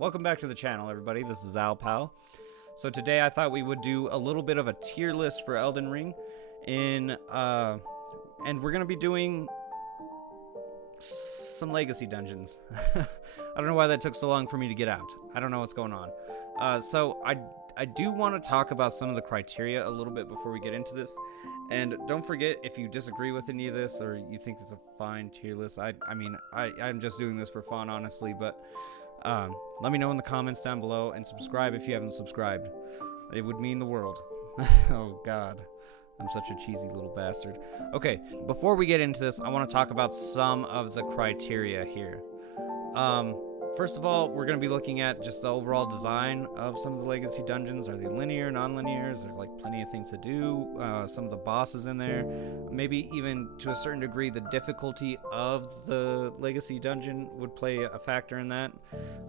Welcome back to the channel, everybody. This is Alpal. So today I thought we would do a little bit of a tier list for Elden Ring and we're going to be doing some legacy dungeons. I don't know why that took so long for me to get out. I don't know what's going on. So I do want to talk about some of the criteria a little bit before we get into this. And don't forget, if you disagree with any of this or you think it's a fine tier list, I'm just doing this for fun, honestly, but let me know in the comments down below and subscribe if you haven't subscribed. It would mean the world. Oh god, I'm such a cheesy little bastard. Okay, before we get into this, I want to talk about some of the criteria here. First of all, we're going to be looking at just the overall design of some of the legacy dungeons. Are they linear, non-linear? Is there like plenty of things to do? Some of the bosses in there. Maybe even to a certain degree, the difficulty of the legacy dungeon would play a factor in that.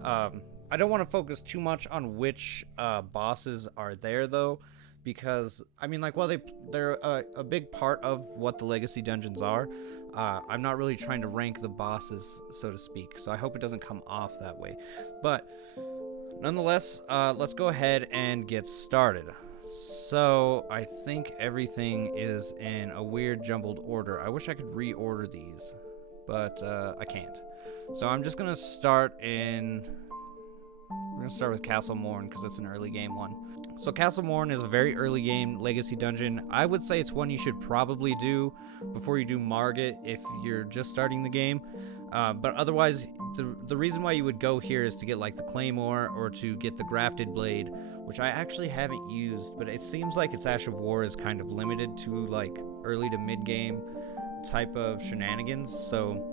I don't want to focus too much on which bosses are there, though, because, I mean, like, while they're a big part of what the legacy dungeons are, I'm not really trying to rank the bosses, so to speak, so I hope it doesn't come off that way. But nonetheless, let's go ahead and get started. So I think everything is in a weird jumbled order. I wish I could reorder these, but I can't. So I'm just gonna start we're gonna start with Castle Morne because it's an early game one. So Castle Morne is a very early game legacy dungeon. I would say it's one you should probably do before you do Margit if you're just starting the game. But otherwise, the reason why you would go here is to get like the Claymore or to get the Grafted Blade, which I actually haven't used, but it seems like its Ash of War is kind of limited to like early to mid game type of shenanigans. So,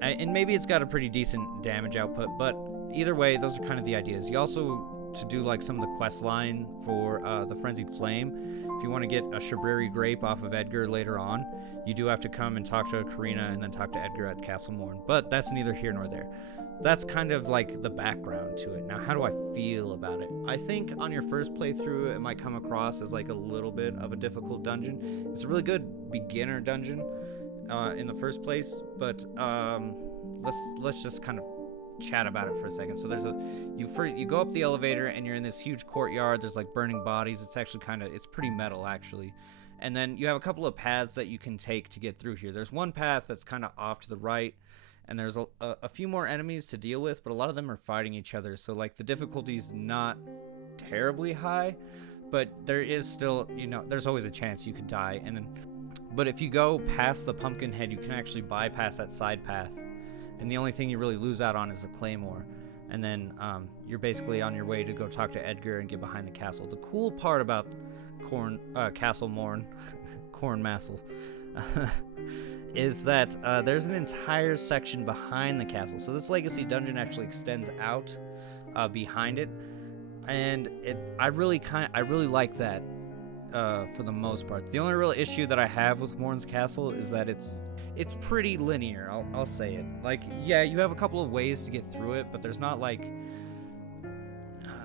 and maybe it's got a pretty decent damage output, but either way, those are kind of the ideas. You also, to do like some of the quest line for the Frenzied Flame, if you want to get a Shabriri Grape off of Edgar later on, you do have to come and talk to Karina and then talk to Edgar at Castle Morne, but that's neither here nor there. That's kind of like the background to it. Now, how do I feel about it? I think on your first playthrough it might come across as like a little bit of a difficult dungeon. It's a really good beginner dungeon in the first place, but let's just kind of chat about it for a second. So there's you go up the elevator and you're in this huge courtyard. There's like burning bodies. It's actually it's pretty metal actually. And then you have a couple of paths that you can take to get through here. There's one path that's kind of off to the right, and there's a few more enemies to deal with, but a lot of them are fighting each other. So like the difficulty's not terribly high, but there is still, there's always a chance you could die. But if you go past the Pumpkinhead, you can actually bypass that side path. And the only thing you really lose out on is the Claymore. And then you're basically on your way to go talk to Edgar and get behind the castle. The cool part about Castle Morne, Corn Mastle, is that there's an entire section behind the castle. So this legacy dungeon actually extends out behind it. And I really like that for the most part. The only real issue that I have with Morne's Castle is that it's pretty linear, I'll say it. Like, yeah, you have a couple of ways to get through it, but there's not like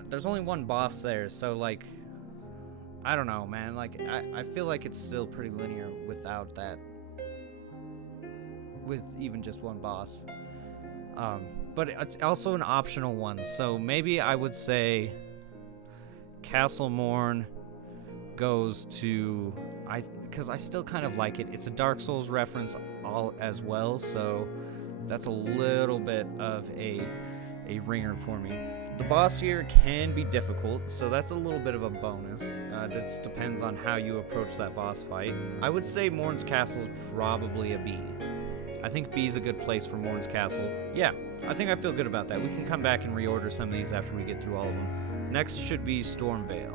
there's only one boss there, so like I don't know, man. Like I feel like it's still pretty linear without that, with even just one boss. But it's also an optional one, so maybe I would say Castle Morne goes to, because I still kind of like it. It's a Dark Souls reference as well, so that's a little bit of a ringer for me. The boss here can be difficult, so that's a little bit of a bonus. It just depends on how you approach that boss fight. I would say Morne's Castle is probably a B. I think B is a good place for Morne's Castle. Yeah, I think I feel good about that. We can come back and reorder some of these after we get through all of them. Next should be Stormveil.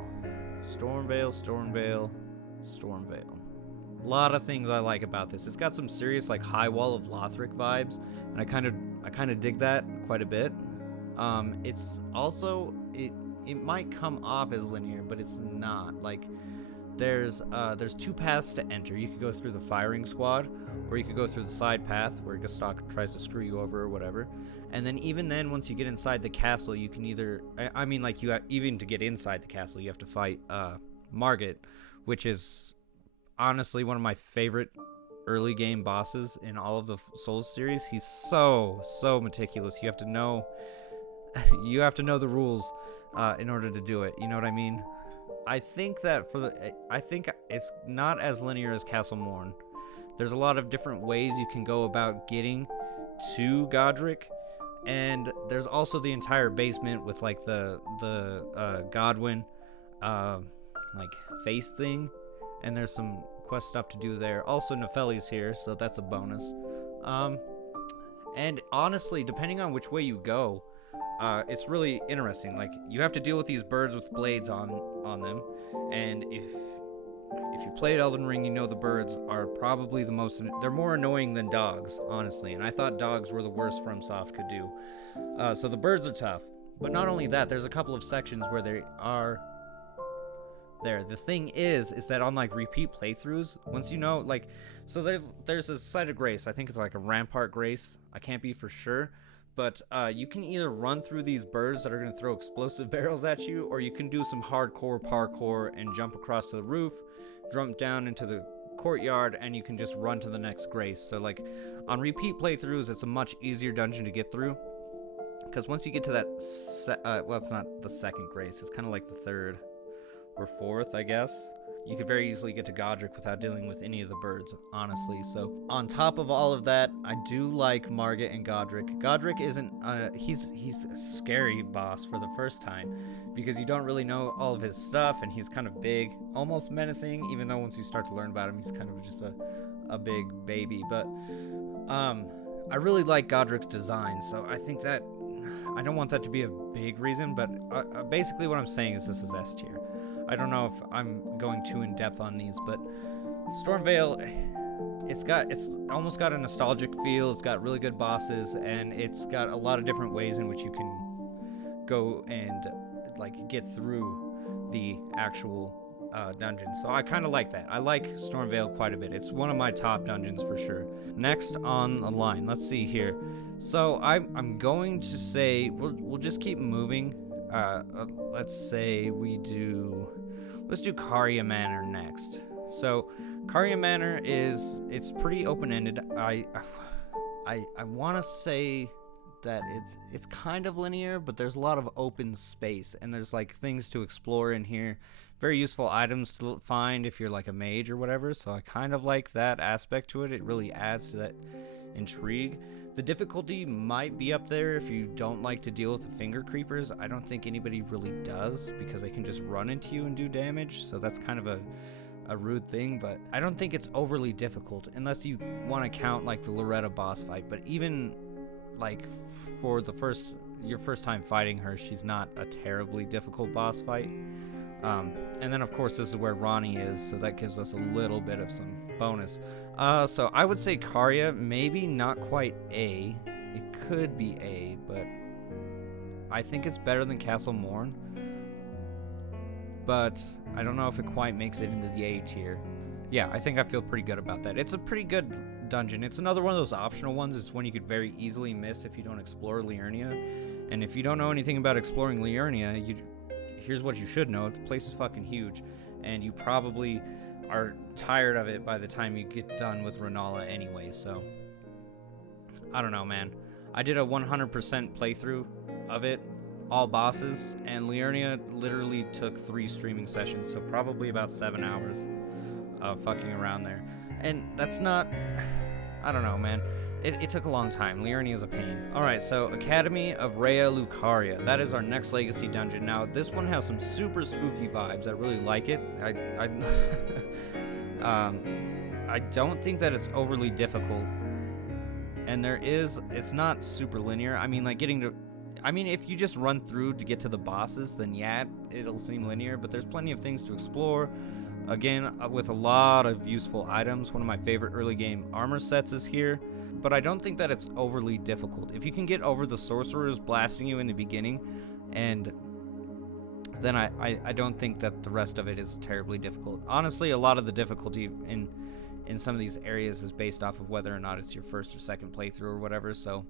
Stormveil. A lot of things I like about this. It's got some serious like High Wall of Lothric vibes, and I kind of dig that quite a bit. It's also it might come off as linear, but it's not. Like there's two paths to enter. You could go through the firing squad, or you could go through the side path where Gestalk tries to screw you over or whatever. And then even then, once you get inside the castle, you can either, even to get inside the castle, you have to fight Margit, which is honestly one of my favorite early game bosses in all of the Souls series. He's so meticulous. You have to know you have to know the rules in order to do it. You know what I mean? I think that I think it's not as linear as Castle Morne. There's a lot of different ways you can go about getting to Godric, and there's also the entire basement with like the Godwyn like face thing, and there's some quest stuff to do there. Also, Nefeli's here, so that's a bonus. And honestly, depending on which way you go, it's really interesting. Like, you have to deal with these birds with blades on them, and if you played Elden Ring, you know the birds are probably they're more annoying than dogs, honestly, and I thought dogs were the worst FromSoft could do. So the birds are tough. But not only that, there's a couple of sections where they are there. The thing is that on like repeat playthroughs, once you know, like, so there's a site of grace. I think it's like a rampart grace. I can't be for sure. But you can either run through these birds that are going to throw explosive barrels at you, or you can do some hardcore parkour and jump across to the roof, jump down into the courtyard, and you can just run to the next grace. So like on repeat playthroughs, it's a much easier dungeon to get through, because once you get to that well, it's not the second grace, it's kind of like the third or fourth, I guess. You could very easily get to Godric without dealing with any of the birds, honestly. So on top of all of that, I do like Margit and Godric. Godric isn't he's a scary boss for the first time, because you don't really know all of his stuff, and he's kind of big, almost menacing, even though once you start to learn about him, he's kind of just a big baby. But I really like Godric's design, so I think that I don't want that to be a big reason, but basically what I'm saying is this is S tier. I don't know if I'm going too in depth on these, but Stormveil, it's almost got a nostalgic feel. It's got really good bosses, and it's got a lot of different ways in which you can go and like get through the actual dungeon. So I kind of like that. I like Stormveil quite a bit. It's one of my top dungeons for sure. Next on the line, let's see here. So I'm going to say we'll just keep moving. Let's say let's do Caria Manor next. So Caria Manor it's pretty open-ended. I want to say that it's kind of linear, but there's a lot of open space, and there's like things to explore in here. Very useful items to find if you're like a mage or whatever. So I kind of like that aspect to it. It really adds to that intrigue. The difficulty might be up there if you don't like to deal with the finger creepers. I don't think anybody really does, because they can just run into you and do damage, so that's kind of a rude thing, but I don't think it's overly difficult, unless you want to count like the Loretta boss fight. But even like for your first time fighting her, she's not a terribly difficult boss fight. And then of course this is where Ronnie is, so that gives us a little bit of some bonus. So I would say Caria, maybe not quite A. It could be A, but I think it's better than Castle Morne. But I don't know if it quite makes it into the A tier. Yeah, I think I feel pretty good about that. It's a pretty good dungeon. It's another one of those optional ones. It's one you could very easily miss if you don't explore Liurnia. And if you don't know anything about exploring Liurnia, here's what you should know. The place is fucking huge, and you probably are tired of it by the time you get done with Rennala anyway. So I don't know, man. I did a 100% playthrough of it, all bosses, and Liurnia literally took 3 streaming sessions, so probably about 7 hours of fucking around there. And that's not, I don't know, man. It took a long time. Liurnia is a pain. Alright, so Academy of Raya Lucaria. That is our next legacy dungeon. Now, this one has some super spooky vibes. I really like it. I don't think that it's overly difficult. And it's not super linear. I mean, like if you just run through to get to the bosses, then yeah, it'll seem linear, but there's plenty of things to explore. Again, with a lot of useful items. One of my favorite early game armor sets is here. But I don't think that it's overly difficult. If you can get over the sorcerers blasting you in the beginning, and then I don't think that the rest of it is terribly difficult. Honestly, a lot of the difficulty in some of these areas is based off of whether or not it's your first or second playthrough or whatever. So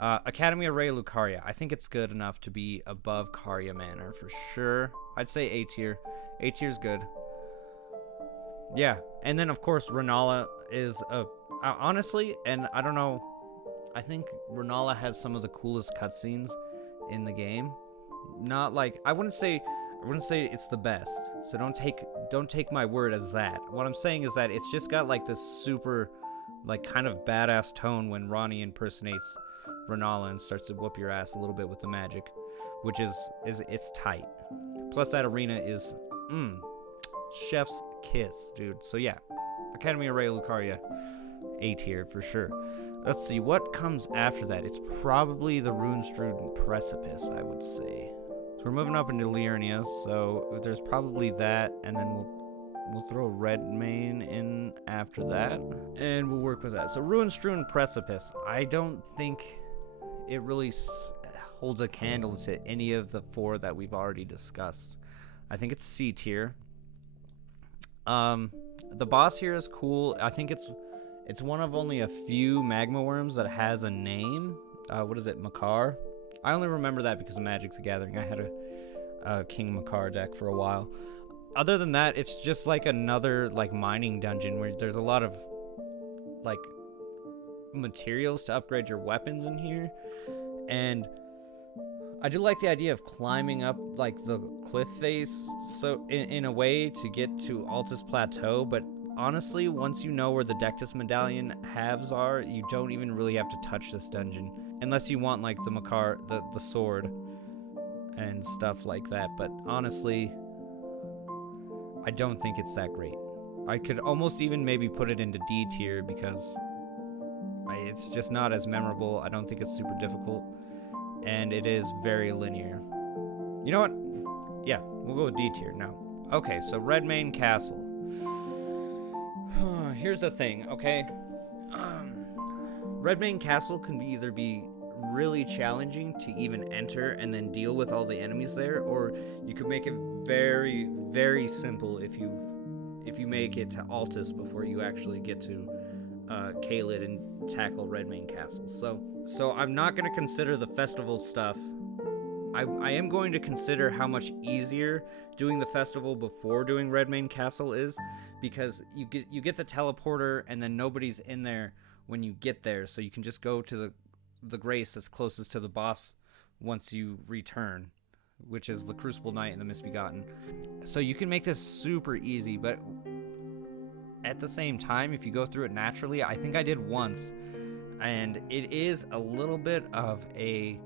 Academy of Raya Lucaria, I think it's good enough to be above Caria Manor for sure. I'd say A tier. A tier's good. Yeah, and then of course Rennala is honestly, and I don't know, I think Rennala has some of the coolest cutscenes in the game. Not like I wouldn't say it's the best. So don't take my word as that. What I'm saying is that it's just got like this super like kind of badass tone when Ronnie impersonates Renala and starts to whoop your ass a little bit with the magic, which is it's tight. Plus that arena is chef's kiss, dude. So yeah, Academy of Raya Lucaria, A tier for sure. Let's see what comes after that. It's probably the Ruin-Strewn Precipice, I would say. So we're moving up into Liurnia, so there's probably that, and then we'll throw Redmane in after that, and we'll work with that. So Ruin-Strewn Precipice, I don't think it really holds a candle to any of the 4 that we've already discussed. I think it's C tier. The boss here is cool. I think it's one of only a few magma worms that has a name. What is it, Makar? I only remember that because of Magic the Gathering. I had a King Makar deck for a while. Other than that, it's just like another like mining dungeon where there's a lot of like materials to upgrade your weapons in here. And I do like the idea of climbing up like the cliff face so in a way to get to Altus Plateau, but honestly, once you know where the Dectus Medallion halves are, you don't even really have to touch this dungeon. Unless you want like the Makar, the sword and stuff like that. But honestly, I don't think it's that great. I could almost even maybe put it into D tier because it's just not as memorable. I don't think it's super difficult. And it is very linear. You know what? Yeah, we'll go with D tier now. Okay, so Redmane Castle. Here's the thing, okay? Redmane Castle can either be really challenging to even enter and then deal with all the enemies there, or you can make it very, very simple if you make it to Altus before you actually get to Caelid and tackle Redmane Castle. So I'm not going to consider the festival stuff. I am going to consider how much easier doing the festival before doing Redmane Castle is, because you get the teleporter and then nobody's in there when you get there, so you can just go to the grace that's closest to the boss once you return, which is the Crucible Knight and the Misbegotten. So you can make this super easy, but at the same time, if you go through it naturally, I think I did once, and it is a little bit of a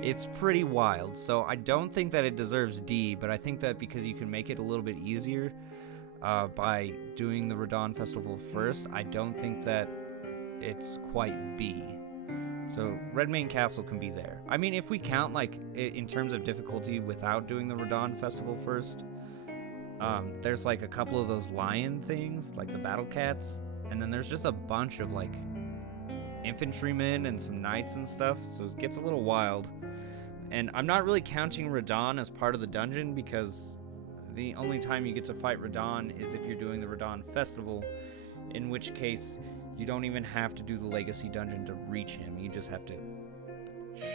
it's pretty wild. So I don't think that it deserves D, but I think that because you can make it a little bit easier by doing the Radahn Festival first, I don't think that it's quite B. So Redmane Castle can be there. I mean, if we count like in terms of difficulty without doing the Radahn Festival first, there's like a couple of those lion things, like the battle cats, and then there's just a bunch of like infantrymen and some knights and stuff, so it gets a little wild. And I'm not really counting Radahn as part of the dungeon, because the only time you get to fight Radahn is if you're doing the Radahn Festival, in which case you don't even have to do the Legacy Dungeon to reach him. You just have to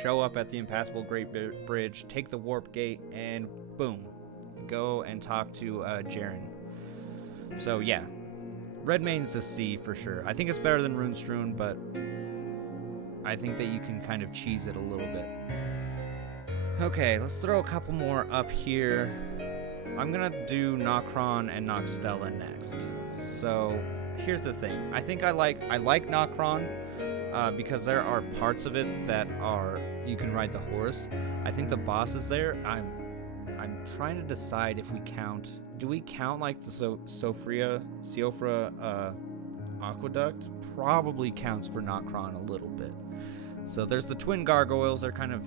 show up at the Impassable Great Bridge, take the Warp Gate, and boom, go and talk to Jaren. So yeah, Redmane's a C for sure. I think it's better than Ruin-Strewn, but I think that you can kind of cheese it a little bit. Okay, let's throw a couple more up here. I'm gonna do Nokron and Nokstella next. So here's the thing. I think I like Nokron because there are parts of it that are you can ride the horse. I think the bosses there, I'm trying to decide if we count. Do we count like the Siofra Aqueduct? Probably counts for Nokron a little bit. So there's the twin gargoyles. They're kind of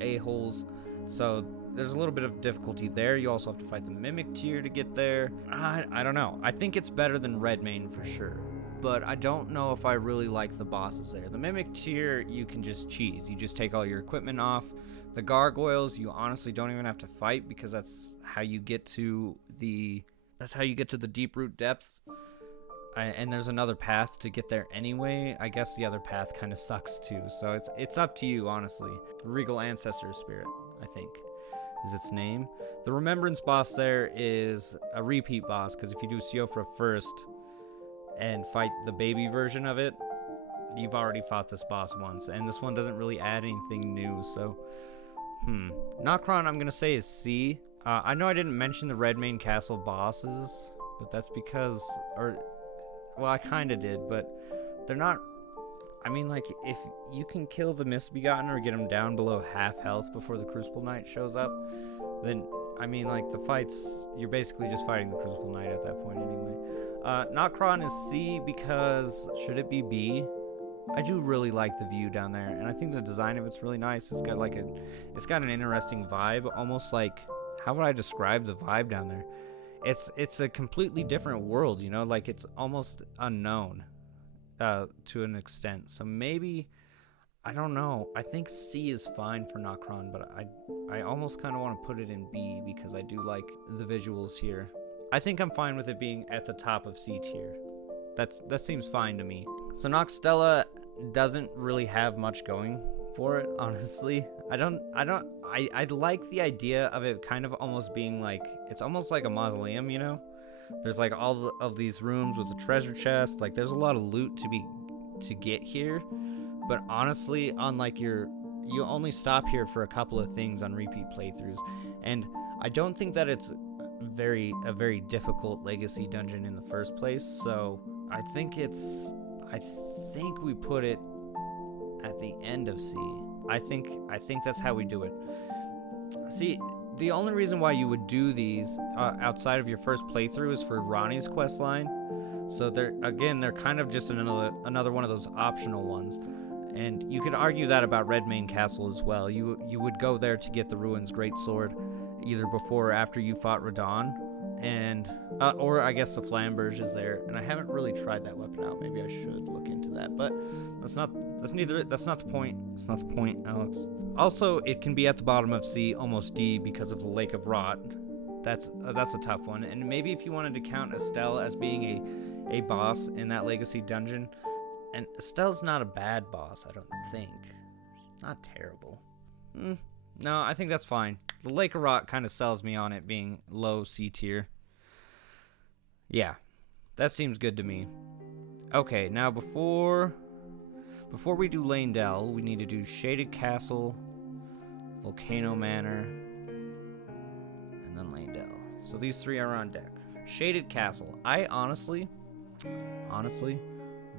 a-holes. So there's a little bit of difficulty there. You also have to fight the Mimic tier to get there. I don't know. I think it's better than Redmane for sure. But I don't know if I really like the bosses there. The Mimic tier, you can just cheese. You just take all your equipment off. The gargoyles, you honestly don't even have to fight, because that's how you get to the deep root depths. And there's another path to get there anyway. I guess the other path kind of sucks too. So it's up to you, honestly. Regal Ancestor Spirit, I think, is its name. The Remembrance boss there is a repeat boss, because if you do Siofra first and fight the baby version of it, you've already fought this boss once, and this one doesn't really add anything new, so... Nokron, I'm gonna say, is C. I know I didn't mention the Redmane Castle bosses, but that's because... Well, I kinda did, but they're not... I mean, like, if you can kill the Misbegotten or get them down below half health before the Crucible Knight shows up, then, I mean, like, the fights, you're basically just fighting the Crucible Knight at that point anyway. Nokron is C because, should it be B? I do really like the view down there, and I think the design of it's really nice. It's got, like, it's got an interesting vibe, almost like, how would I describe the vibe down there? It's a completely different world, you know, like, it's almost unknown. To an extent, so maybe, I don't know, I think C is fine for Nokron, but I almost kind of want to put it in B because I do like the visuals here. I think I'm fine with it being at the top of C tier. That seems fine to me. So Nokstella doesn't really have much going for it, honestly. I like the idea of it kind of almost being like, it's almost like a mausoleum, you know? There's like all of these rooms with a treasure chest. Like there's a lot of loot to get here, but honestly, on like you only stop here for a couple of things on repeat playthroughs, and I don't think that it's a very difficult legacy dungeon in the first place. So I think we put it at the end of C. I think that's how we do it. See, the only reason why you would do these outside of your first playthrough is for Ranni's questline. So they're kind of just another one of those optional ones. And you could argue that about Redmane Castle as well. You would go there to get the Ruin's Greatsword, either before or after you fought Radahn, and or I guess the Flamberge is there. And I haven't really tried that weapon out. Maybe I should look into that. But that's not the point. It's not the point, Alex. Also, it can be at the bottom of C, almost D, because of the Lake of Rot. That's a tough one. And maybe if you wanted to count Estelle as being a boss in that legacy dungeon, and Estelle's not a bad boss, I don't think. Not terrible. No, I think that's fine. The Lake of Rot kind of sells me on it being low C tier. Yeah, that seems good to me. Okay, now before we do Leyndell, we need to do Shaded Castle, Volcano Manor, and then Leyndell. So these three are on deck. Shaded Castle. I honestly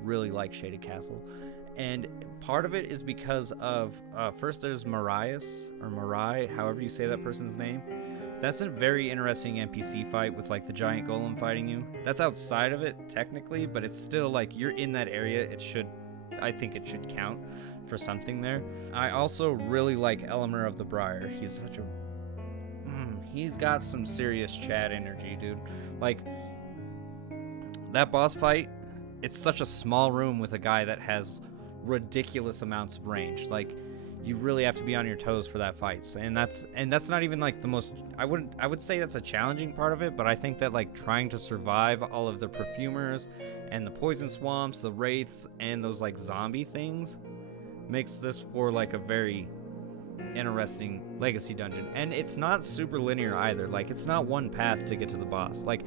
really like Shaded Castle. And part of it is because of, first there's Marias, or Marai, however you say that person's name. That's a very interesting NPC fight with, like, the giant golem fighting you. That's outside of it, technically, but it's still, like, you're in that area. I think it should count for something there. I also really like Elemer of the Briar. He's such a... he's got some serious Chad energy, dude. Like, that boss fight, it's such a small room with a guy that has ridiculous amounts of range. Like, you really have to be on your toes for that fight. And that's not even, like, the most... I would say that's a challenging part of it, but I think that, like, trying to survive all of the perfumers and the poison swamps, the wraiths, and those, like, zombie things makes this for, like, a very interesting legacy dungeon. And it's not super linear either. Like, it's not one path to get to the boss. Like,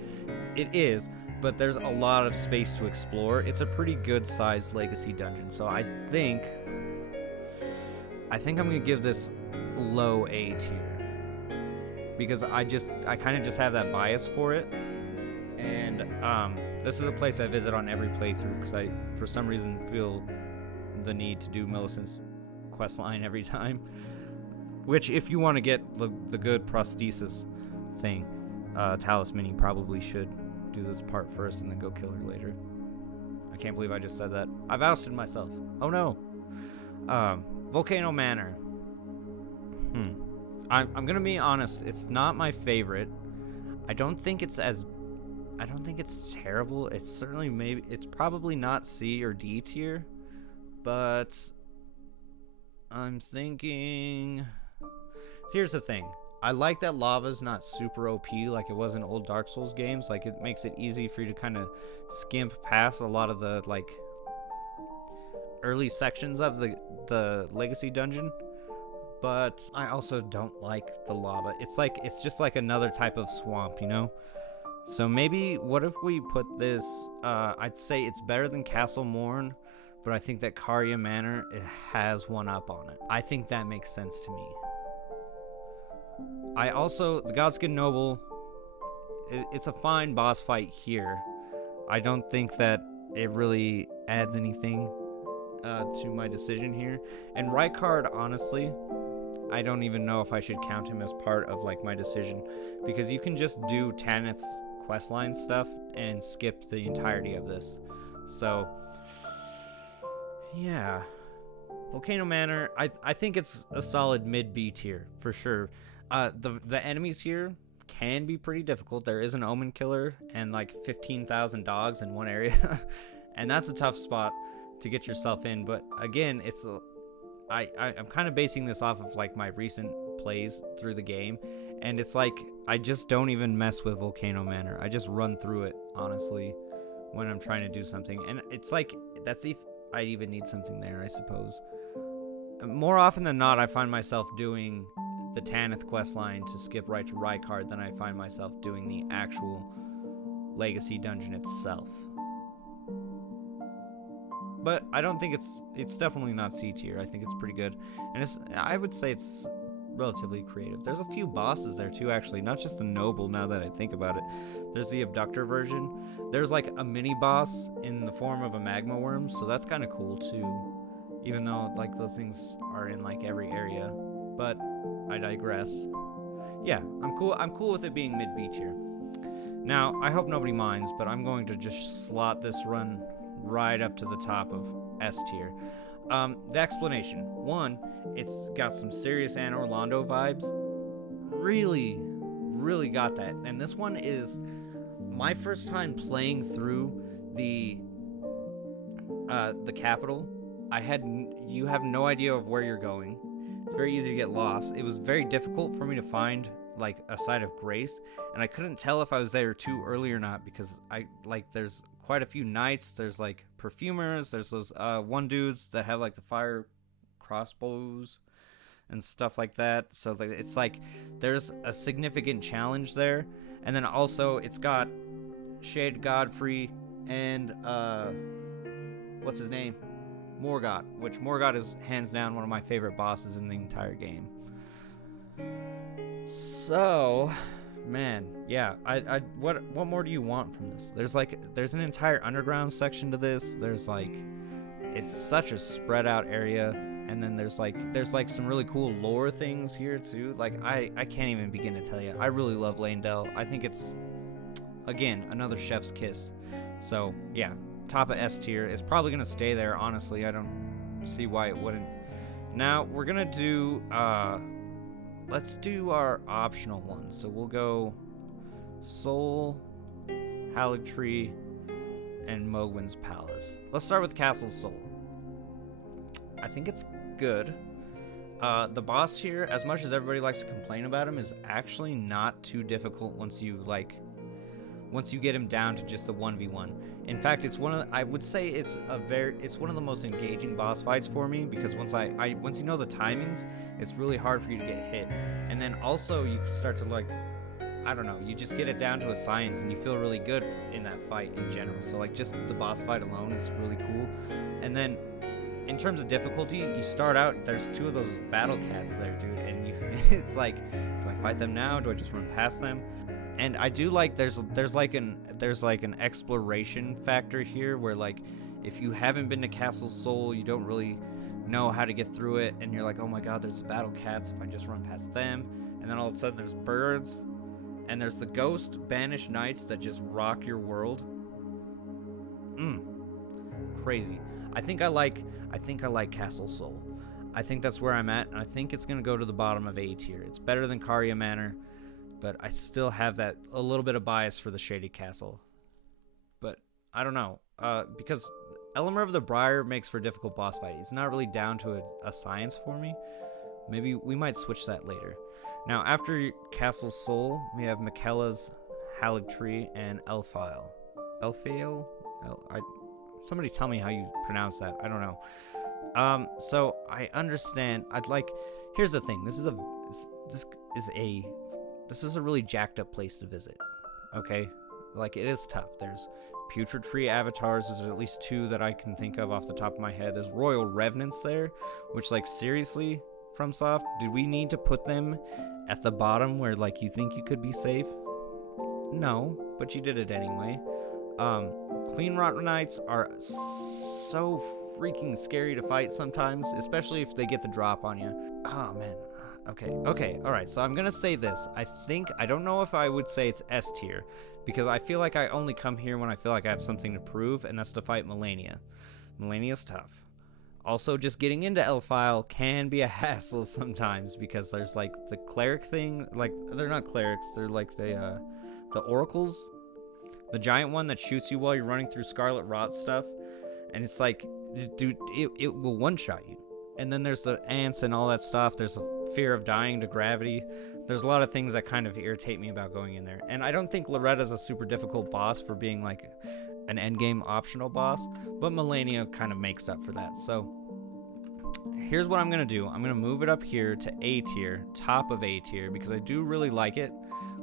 it is, but there's a lot of space to explore. It's a pretty good sized legacy dungeon. So I think I'm gonna give this low A tier because I kind of just have that bias for it. And this is a place I visit on every playthrough because I, for some reason, feel the need to do Millicent's questline every time. Which, if you want to get the good prosthesis thing, Talisman, you probably should do this part first and then go kill her later. I can't believe I just said that. I've ousted myself. Oh no. Volcano Manor. I'm gonna be honest. It's not my favorite. I don't think it's terrible. It's probably not C or D tier, but I'm thinking. Here's the thing. I like that lava's not super OP like it was in old Dark Souls games. Like, it makes it easy for you to kind of skimp past a lot of the, like, early sections of the legacy dungeon. But I also don't like the lava. It's just like another type of swamp, you know? So maybe, what if we put this, I'd say it's better than Castle Morne, but I think that Caria Manor, it has one up on it. I think that makes sense to me. The Godskin Noble, it's a fine boss fight here. I don't think that it really adds anything to my decision here. And Rykard, honestly, I don't even know if I should count him as part of like my decision, because you can just do Tanith's questline stuff and skip the entirety of this. So yeah, Volcano Manor, I think it's a solid mid-B tier for sure. The enemies here can be pretty difficult. There is an Omen Killer and like 15,000 dogs in one area, and that's a tough spot to get yourself in. But again, I'm kind of basing this off of like my recent plays through the game, and it's like I just don't even mess with Volcano Manor. I just run through it, honestly, when I'm trying to do something. And it's like, that's if I even need something there, I suppose. More often than not, I find myself doing the Tanith questline to skip right to Rykard than I find myself doing the actual Legacy dungeon itself. But I don't think it's definitely not C tier. I think it's pretty good, and I would say it's relatively creative. There's a few bosses there too, actually, not just the noble. Now that I think about it, there's the abductor version. There's like a mini boss in the form of a magma worm, so that's kind of cool too. Even though like those things are in like every area, but I digress. Yeah, I'm cool with it being mid B tier. Now I hope nobody minds, but I'm going to just slot this run right up to the top of S tier. The explanation. One, it's got some serious Anne Orlando vibes. Really got that. And this one is my first time playing through the capital. You have no idea of where you're going. It's very easy to get lost. It was very difficult for me to find like a site of grace, and I couldn't tell if I was there too early or not, because there's quite a few knights. There's like perfumers. There's those one dudes that have like the fire crossbows and stuff like that. So it's like there's a significant challenge there. And then also it's got Shade Godfrey and what's his name? Morgott, which Morgott is hands down one of my favorite bosses in the entire game. So, man, yeah, what more do you want from this? There's an entire underground section to this. There's like, it's such a spread out area, and then there's like some really cool lore things here too. Like I can't even begin to tell you. I really love Leyndell. I think it's, again, another chef's kiss. So yeah, top of S tier. It's probably gonna stay there, honestly. I don't see why it wouldn't. Now we're gonna do let's do our optional ones. So we'll go Soul, Haligtree, and Mohgwyn's Palace. Let's start with Castle Soul. I think it's good. The boss here, as much as everybody likes to complain about him, is actually not too difficult once you get him down to just the 1v1. In fact, I would say it's one of the most engaging boss fights for me, because once you know the timings, it's really hard for you to get hit. And then also you start to you just get it down to a science, and you feel really good in that fight in general. So like just the boss fight alone is really cool. And then in terms of difficulty, you start out, there's two of those battle cats there, dude, and it's like, do I fight them now? Do I just run past them? And I do like there's an exploration factor here, where like if you haven't been to Castle Soul, you don't really know how to get through it, and you're like, oh my god, there's the battle cats, if I just run past them. And then all of a sudden there's birds, and there's the ghost banished knights that just rock your world. Crazy. I think I like Castle Soul. I think that's where I'm at, and I think it's gonna go to the bottom of A tier. It's better than Caria Manor, but I still have a little bit of bias for the Shaded Castle. But I don't know, because Elemer of the Briar makes for a difficult boss fight. It's not really down to a science for me. Maybe we might switch that later. Now, after Castle Soul, we have Miquella's Haligtree and Elfile. Elfile? Somebody tell me how you pronounce that. I don't know. So I understand. Here's the thing. This is a really jacked up place to visit. Okay? Like, it is tough. There's Putrid Tree avatars. There's at least 2 that I can think of off the top of my head. There's Royal Revenants there, which, like, seriously, FromSoft, did we need to put them at the bottom where, like, you think you could be safe? No, but you did it anyway. Clean Rot Knights are so freaking scary to fight sometimes, especially if they get the drop on you. Oh, man. Okay, alright, so I'm gonna say this. I don't know if I would say it's S tier, because I feel like I only come here when I feel like I have something to prove, and that's to fight Malenia. Malenia's tough. Also, just getting into Elfile can be a hassle sometimes, because there's, like, the cleric thing. Like, they're not clerics, they're like the oracles. The giant one that shoots you while you're running through Scarlet Rot stuff. And it's like, dude, it will one-shot you. And then there's the ants and all that stuff. There's the fear of dying to gravity. There's a lot of things that kind of irritate me about going in there. And I don't think Loretta's a super difficult boss for being like an endgame optional boss, but Malenia kind of makes up for that. So here's what I'm going to do. I'm going to move it up here to A tier, top of A tier, because I do really like it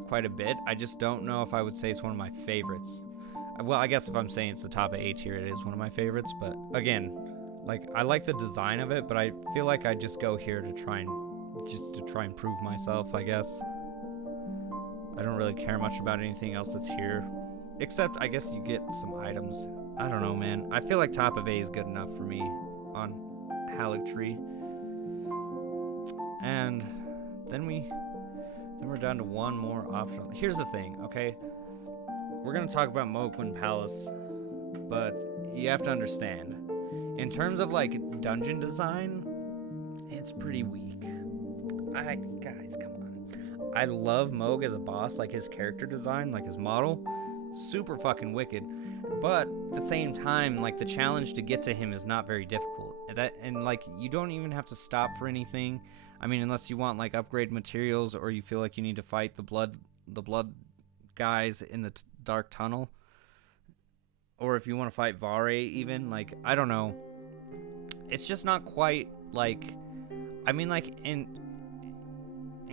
quite a bit. I just don't know if I would say it's one of my favorites. Well, I guess if I'm saying it's the top of A tier, it is one of my favorites. But again, like, I like the design of it, but I feel like I just go here to try and prove myself, I guess. I don't really care much about anything else that's here, except I guess you get some items. I don't know, man. I feel like top of A is good enough for me on Haligtree. And then we're down to one more optional. Here's the thing, okay? We're gonna talk about Mohgwyn Palace, but you have to understand, in terms of like dungeon design, it's pretty weak. Guys, come on. I love Mohg as a boss, like his character design, like his model, super fucking wicked. But at the same time, like, the challenge to get to him is not very difficult. And like, you don't even have to stop for anything. I mean, unless you want like upgrade materials, or you feel like you need to fight the blood guys in the dark tunnel, or if you want to fight Vare even, like, I don't know. It's just not quite like, I mean, like, in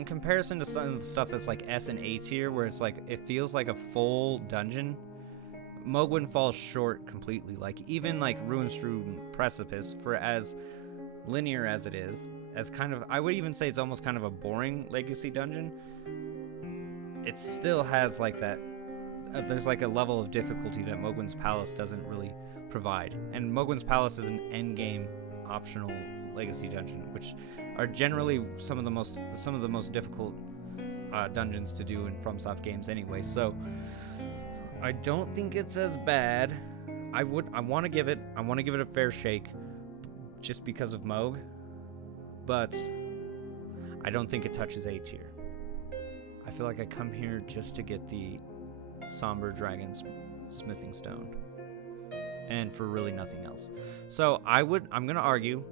comparison to some of the stuff that's like S and A tier, where it's like, it feels like a full dungeon, Mohgwyn falls short completely. Like, even like Ruin-Strewn Precipice, for as linear as it is, as kind of, I would even say it's almost kind of a boring legacy dungeon, it still has like that, there's like a level of difficulty that Mohgwyn's Palace doesn't really provide. And Mohgwyn's Palace is an endgame optional legacy dungeon, which are generally some of the most difficult dungeons to do in FromSoft games anyway. So I don't think it's as bad. I want to give it a fair shake just because of Mohg, but I don't think it touches A tier. I feel like I come here just to get the Somber Dragon's Smithing Stone, and for really nothing else. So I'm gonna argue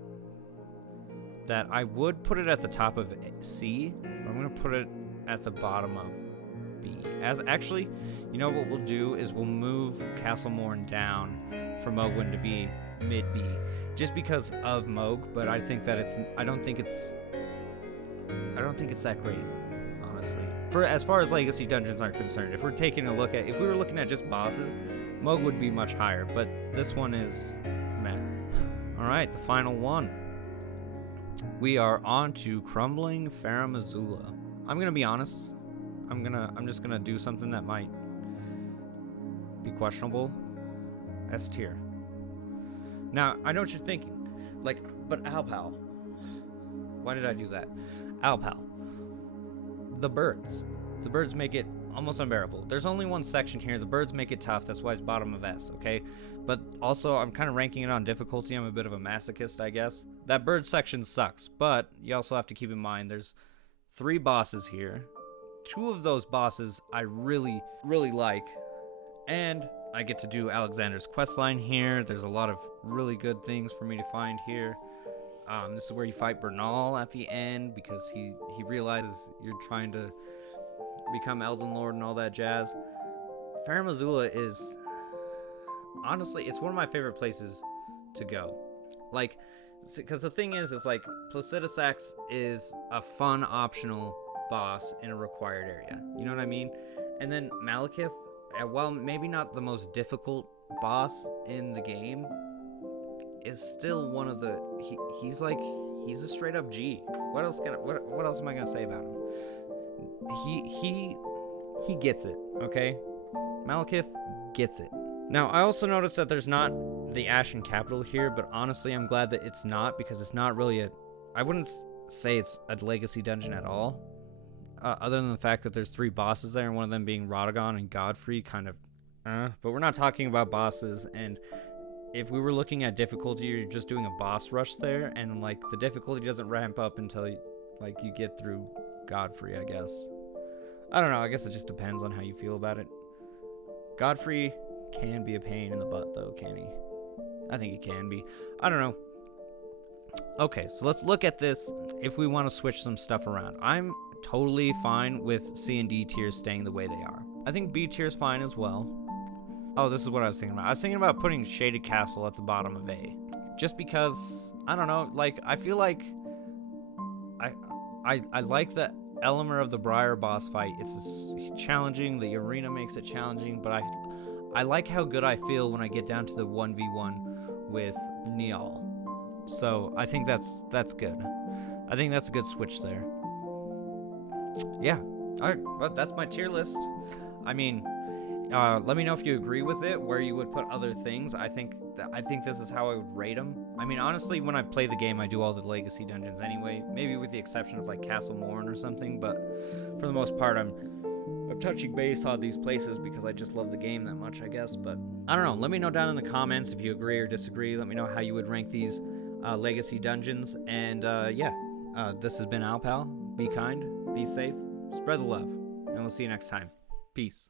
that I would put it at the top of C, but I'm gonna put it at the bottom of B. As actually, you know what we'll do is we'll move Castle Morne down for Mohgwyn to be mid B, just because of Mohg. But I think that I don't think it's that great, honestly. For as far as legacy dungeons are concerned, if we were looking at just bosses, Mohg would be much higher, but this one is meh. All right, the final one. We are on to Crumbling, Farum, Azula. I'm gonna be honest. I'm just gonna do something that might be questionable. S tier. Now I know what you're thinking, like, but Alpal. Why did I do that? Alpal. The birds make it almost unbearable. There's only one section here. The birds make it tough. That's why it's bottom of S, okay? But also, I'm kind of ranking it on difficulty. I'm a bit of a masochist, I guess. That bird section sucks, but you also have to keep in mind there's 3 bosses here. 2 of those bosses I really, really like, and I get to do Alexander's questline here. There's a lot of really good things for me to find here. This is where you fight Bernal at the end, because he realizes you're trying to become Elden Lord and all that jazz. Farum Azula is, honestly, it's one of my favorite places to go. Like, because the thing is like, Placidusax is a fun optional boss in a required area. You know what I mean? And then Malekith, while maybe not the most difficult boss in the game, is still one of the he's a straight up G. What else am I gonna say about him? He gets it, okay? Malekith gets it. Now, I also noticed that there's not the Ashen Capital here, but honestly, I'm glad that it's not, because it's not really I wouldn't say it's a legacy dungeon at all. Other than the fact that there's 3 bosses there, and one of them being Radagon and Godfrey, kind of, But we're not talking about bosses, and if we were looking at difficulty, you're just doing a boss rush there, and, like, the difficulty doesn't ramp up until, you get through Godfrey, I guess. I don't know, I guess it just depends on how you feel about it. Godfrey can be a pain in the butt, though, can he? I think he can be. I don't know. Okay, so let's look at this if we want to switch some stuff around. I'm totally fine with C and D tiers staying the way they are. I think B tier is fine as well. Oh, this is what I was thinking about. I was thinking about putting Shaded Castle at the bottom of A. Just because, I don't know, I feel like I like the element of the Briar boss fight. It's challenging, the arena makes it challenging, but I like how good I feel when I get down to the 1v1 with Niall. So I think that's good. I think that's a good switch there. Yeah. Alright, well, that's my tier list. I mean, let me know if you agree with it, where you would put other things. I think this is how I would rate them. I mean, honestly, when I play the game, I do all the legacy dungeons anyway, maybe with the exception of like Castle Morne or something, but for the most part, I'm touching base on these places because I just love the game that much, I guess. But I don't know. Let me know down in the comments if you agree or disagree. Let me know how you would rank these legacy dungeons. And this has been Alpal. Be kind, be safe, spread the love, and we'll see you next time. Peace.